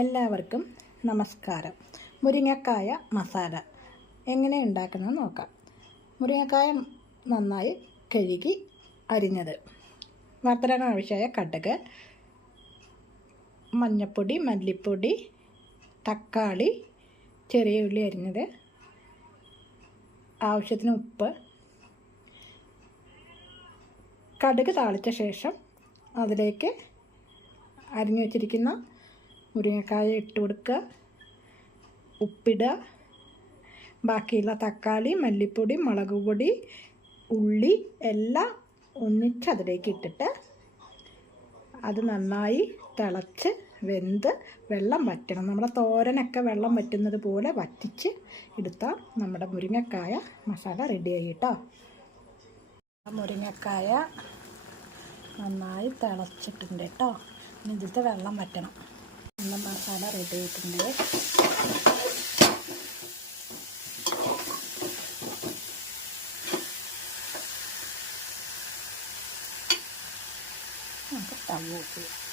എല്ലാവർക്കും നമസ്കാരം. മുരിങ്ങക്കായ മസാല എങ്ങനെ ഉണ്ടാക്കുന്നത് നോക്കാം. മുരിങ്ങക്കായ നന്നായി കഴുകി അരിഞ്ഞത്, വറുത്തിടാൻ ആവശ്യമായ കടുക്, മഞ്ഞൾപ്പൊടി, മല്ലിപ്പൊടി, തക്കാളി, ചെറിയ ഉള്ളി അരിഞ്ഞത്, ആവശ്യത്തിന് ഉപ്പ്. കടുക് താളിച്ച ശേഷം അതിലേക്ക് അരിഞ്ഞു വച്ചിരിക്കുന്ന മുരിങ്ങക്കായ ഇട്ട് കൊടുക്കുക, ഉപ്പിടുക. ബാക്കിയുള്ള തക്കാളി, മല്ലിപ്പൊടി, മുളക് പൊടി, ഉള്ളി എല്ലാം ഒന്നിച്ച് അതിലേക്ക് ഇട്ടിട്ട് അത് നന്നായി തിളച്ച് വെന്ത് വെള്ളം വറ്റണം. നമ്മുടെ തോരനൊക്കെ വെള്ളം വറ്റുന്നത് പോലെ വറ്റിച്ച് എടുത്താൽ നമ്മുടെ മുരിങ്ങക്കായ മസാല റെഡിയായി കേട്ടോ. മുരിങ്ങക്കായ നന്നായി തിളച്ചിട്ടുണ്ട് കേട്ടോ. ഇനി ഇതിലത്തെ വെള്ളം വറ്റണം. നല്ല മസാല റെഡി ആയിട്ടുണ്ട്. നമുക്ക് സ്റ്റവ് ഓഫ് ചെയ്യാം.